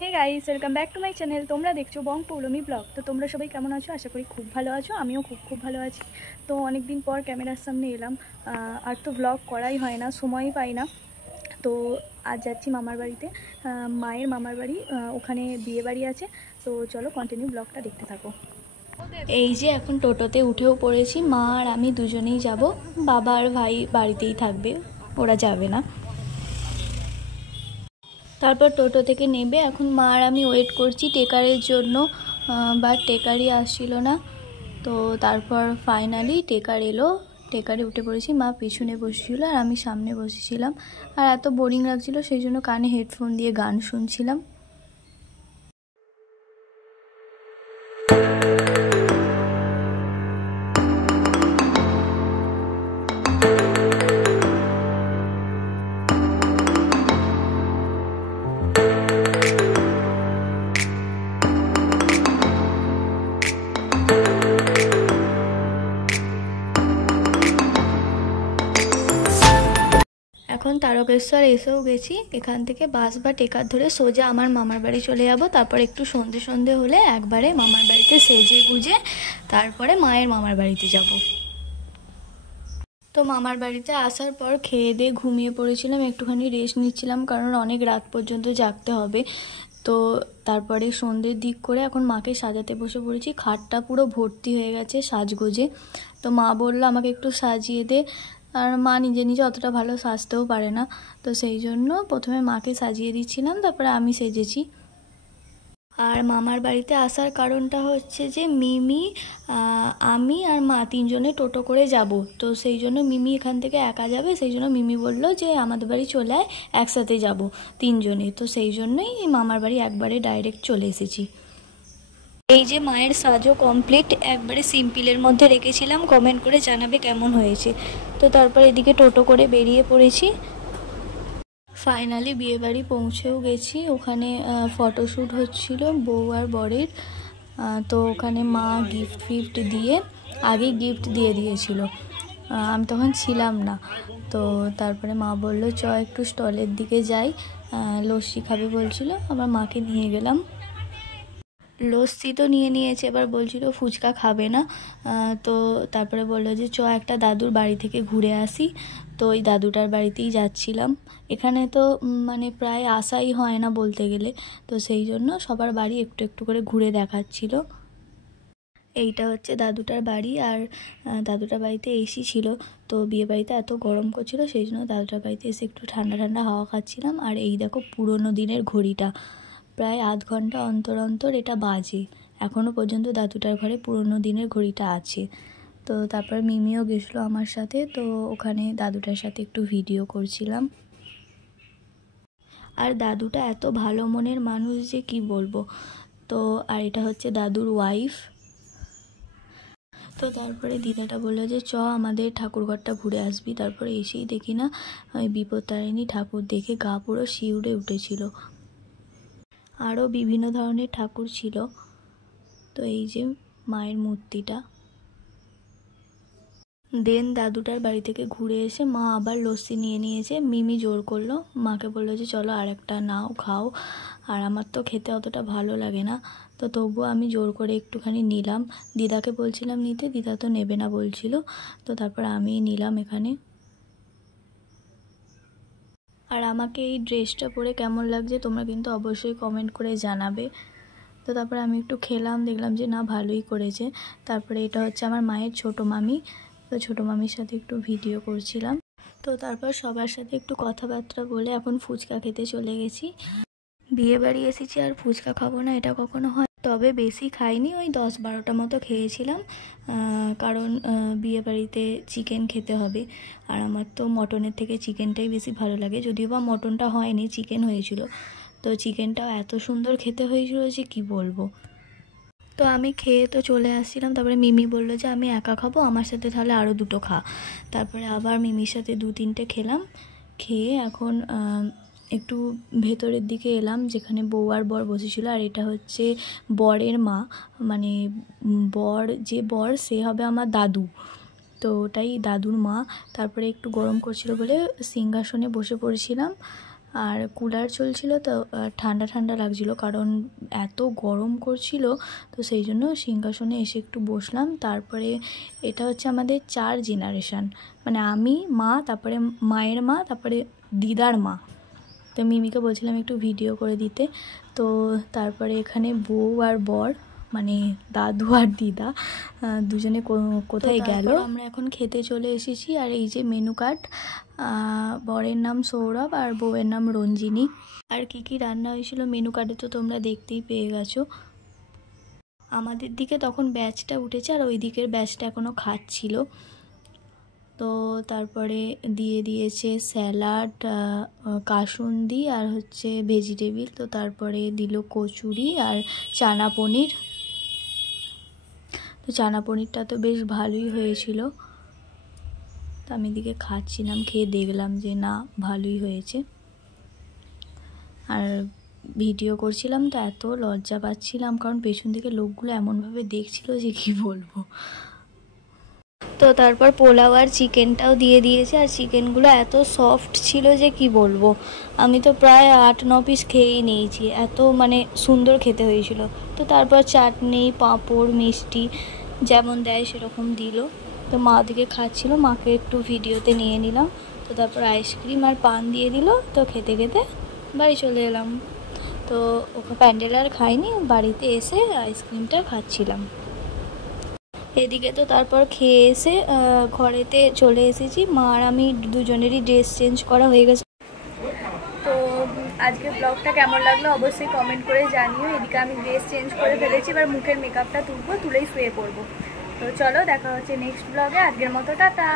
Hey guys, welcome back to my channel. তোমরা দেখছো বং Poulami blog. তো তোমরা সবাই কেমন আছো? আশা করি খুব ভালো আছো। আমিও খুব ভালো আছি। তো অনেক দিন পর ক্যামেরার সামনে এলাম। আর তো ব্লগ করাই হয় না, সময়ই পাই না। তো আজ যাচ্ছি মামার বাড়িতে, মায়ের মামার বাড়ি। ওখানে বিয়ে বাড়ি আছে। তো চলো কন্টিনিউ ব্লগটা দেখতে থাকো। এই যে এখন টোটোতে উঠেও পড়েছি। মা আর আমি দুজনেই যাব। বাবা আর ভাই বাড়িতেই থাকবে, ওরা যাবে না। তারপর টোটো থেকে নেবে এখন মা আর আমি ওয়েট করছি টেকারের জন্য, বাট টেকারই আসছিল না। তো তারপর ফাইনালি টেকার এলো, টেকারে উঠে পড়েছি। মা পিছনে বসেছিল আর আমি সামনে বসেছিলাম। আর এত বোরিং লাগছিল, সেই জন্য কানে হেডফোন দিয়ে গান শুনছিলাম। এখন তারকেশ্বর এসেও গেছি। এখান থেকে বাস বা টেকার ধরে সোজা আমার মামার বাড়ি চলে যাব। তারপর একটু সন্ধে হলে একবারে মামার বাড়িতে সেজে গুজে তারপরে মায়ের মামার বাড়িতে যাব। তো মামার বাড়িতে আসার পর খেয়ে দিয়ে ঘুমিয়ে পড়েছিলাম, একটুখানি রেস্ট নিচ্ছিলাম কারণ অনেক রাত পর্যন্ত জাগতে হবে। তো তারপরে সন্ধ্যের দিক করে এখন মাকে সাজাতে বসে পড়েছি। খাটটা পুরো ভর্তি হয়ে গেছে সাজগোজে। তো মা বললো আমাকে একটু সাজিয়ে দে, আর মা নিজে নিজে অতটা ভালো সাজতেও পারে না। তো সেই জন্য প্রথমে মাকে সাজিয়ে দিচ্ছিলাম, তারপরে আমি সেজেছি। আর মামার বাড়িতে আসার কারণটা হচ্ছে যে মিমি, আমি আর মা তিনজনে টোটো করে যাব। তো সেই জন্য মিমি এখান থেকে একা যাবে, সেই জন্য মিমি বলল যে আমাদের বাড়ি চলে আয়, একসাথে যাব তিনজনে। তো সেই জন্যই মামার বাড়ি একবারে ডাইরেক্ট চলে এসেছি। এই যে মায়ের সাজও কমপ্লিট, একবারে সিম্পলের মধ্যে রেখেছিলাম। কমেন্ট করে জানাবে কেমন হয়েছে। তো তারপর এদিকে টোটো করে বেরিয়ে পড়েছি। ফাইনালি বিয়েবাড়ি পৌঁছেও গেছি। ওখানে ফটোশ্যুট হচ্ছিল বউ আর বরের। তো ওখানে মা গিফট দিয়ে আগেই গিফট দিয়ে দিয়েছিল, আমি তখন ছিলাম না। তো তারপরে মা বললো চ একটু স্টলের দিকে যাই, লস্যি খাবে বলছিল। আবার মাকে নিয়ে গেলাম। লস্যি তো নিয়েছে, এবার বলছিল ফুচকা খাবে না। তো তারপরে বললো যে চ একটা দাদুর বাড়ি থেকে ঘুরে আসি। তো ওই দাদুটার বাড়িতেই যাচ্ছিলাম। এখানে তো মানে প্রায় আসাই হয় না বলতে গেলে। তো সেই জন্য সবার বাড়ি একটু একটু করে ঘুরে দেখাচ্ছিল। এইটা হচ্ছে দাদুটার বাড়ি। আর দাদুটার বাড়িতে এসি ছিল। তো বিয়ে বাড়িতে এত গরম করছিল, সেই জন্য দাদুটার বাড়িতে এসে একটু ঠান্ডা ঠান্ডা হাওয়া খাচ্ছিলাম। আর এই দেখো পুরোনো দিনের ঘড়িটা, প্রায় আধ ঘন্টা অন্তর অন্তর এটা বাজে। এখনও পর্যন্ত দাদুটার ঘরে পুরোনো দিনের ঘড়িটা আছে। তো তারপর মিমিও গেছিলো আমার সাথে। তো ওখানে দাদুটার সাথে একটু ভিডিও করছিলাম। আর দাদুটা এত ভালো মনের মানুষ যে কি বলবো। তো আর এটা হচ্ছে দাদুর ওয়াইফ। তো তারপরে দিদাটা বললো যে চ আমাদের ঠাকুরঘরটা ঘুরে আসবি। তারপরে এসেই দেখি না ওই বিপত্তারিণী ঠাকুর দেখে গা পুরো শিউরে উঠেছিল। আরও বিভিন্ন ধরনের ঠাকুর ছিল। তো এই যে মায়ের মূর্তিটা। দেন দাদুটার বাড়ি থেকে ঘুরে এসে মা আবার লস্যি নিয়েছে। মিমি জোর করলো, মাকে বললো যে চলো আর একটা নাও, খাও। আর আমার তো খেতে অতটা ভালো লাগে না, তো তবুও আমি জোর করে একটুখানি নিলাম। দিদাকে বলছিলাম নিতে, দিদা তো নেবে না বলছিল। তো তারপর আমি নিলাম এখানে। আর আমাকে এই ড্রেসটা পরে কেমন লাগছে তোমরা কিন্তু অবশ্যই কমেন্ট করে জানাবে। তো তারপরে আমি একটু খেলাম, দেখলাম যে না ভালোই করেছে। তারপরে এটা হচ্ছে আমার মায়ের ছোটো মামি। তো ছোটো মামির সাথে একটু ভিডিও করছিলাম। তো তারপর সবার সাথে একটু কথাবার্তা বলে এখন ফুচকা খেতে চলে গেছি। বিয়ে বাড়ি এসেছি আর ফুচকা খাবো না, এটা কখনো হয়? তবে বেশি খাইনি, ওই 10-12টা মতো খেয়েছিলাম। কারণ বিয়ে বাড়িতে চিকেন খেতে হবে। আর আমার তো মটনের থেকে চিকেনটাই বেশি ভালো লাগে। যদিও বা মটনটা হয়নি, চিকেন হয়েছিল। তো চিকেনটাও এত সুন্দর খেতে হয়েছিল যে কি বলবো। তো আমি খেয়ে তো চলে আসছিলাম। তারপরে মিমি বললো যে আমি একা খাবো, আমার সাথে তাহলে আরও দুটো খা। তারপরে আবার মিমির সাথে 2-3টে খেলাম। খেয়ে এখন একটু ভেতরের দিকে এলাম, যেখানে বউ আর বর বসেছিল। আর এটা হচ্ছে বরের মা, মানে বর সে হবে আমার দাদু। তো ওটাই দাদুর মা। তারপরে একটু গরম করছিল বলে সিংহাসনে বসে পড়েছিলাম। আর কুলার চলছিল তো ঠান্ডা ঠান্ডা লাগছিল, কারণ এত গরম করছিল। তো সেই জন্য সিংহাসনে এসে একটু বসলাম। তারপরে এটা হচ্ছে আমাদের 4 জেনারেশান, মানে আমি, মা, তারপরে মায়ের মা, তারপরে দিদার মা। তো মিমিকে বলছিলাম একটু ভিডিও করে দিতে। তো তারপরে এখানে বউ আর বর, মানে দাদু আর দিদা, দুজনে কোথায় গেল। আমরা এখন খেতে চলে এসেছি। আর এই যে মেনু কার্ড, বরের নাম সৌরভ আর বউয়ের নাম রঞ্জিনী। আর কি কি রান্না হয়েছিল মেনু কার্ডে তো তোমরা দেখতেই পেয়ে গেছো। আমাদের দিকে তখন ব্যাচটা উঠেছে আর ওই দিকের ব্যাচটা এখনও খাচ্ছিল। তো তারপরে দিয়ে দিয়েছে স্যালাড, কাসুন্দি আর হচ্ছে ভেজিটেবিল। তো তারপরে দিল কচুরি আর চানা পনির। তো চানা পনিরটা তো বেশ ভালোই হয়েছিল। তো আমি এদিকে খাচ্ছিলাম, খেয়ে দেখলাম যে না, ভালোই হয়েছে। আর ভিডিও করছিলাম তো এত লজ্জা পাচ্ছিলাম, কারণ পেছন থেকে লোকগুলো এমনভাবে দেখছিল যে কি বলবো। তো তারপর পোলাও আর চিকেনটাও দিয়ে দিয়েছে। আর চিকেনগুলো এত সফট ছিল যে কি বলবো, আমি তো প্রায় 8-9 পিস খেয়েই নিয়েছি, এত মানে সুন্দর খেতে হয়েছিল। তো তারপর চাটনি, পাঁপড়, মিষ্টি যেমন দেয় সেরকম দিল। তো মা দিকে খাচ্ছিল, মাকে একটু ভিডিওতে নিয়ে নিলাম। তো তারপর আইসক্রিম আর পান দিয়ে দিল। তো খেতে খেতে বাড়ি চলে এলাম। তো ওকে প্যান্ডেল আর খাইনি, বাড়িতে এসে আইসক্রিমটা খাচ্ছিলাম। এদিকে তো তারপর খেয়ে এসে ঘরেতে চলে এসেছি। মা আর আমি দুজনেরই ড্রেস চেঞ্জ করা হয়ে গেছে। তো আজকে ব্লগটা কেমন লাগলো অবশ্যই কমেন্ট করে জানিও। এদিকে আমি ড্রেস চেঞ্জ করে ফেলেছি, এবার মুখের মেকআপটা তুলবো, তুলেই শুয়ে পড়বো। তো চলো, দেখা হচ্ছে নেক্সট ব্লগে। আজকের মতো টাটা।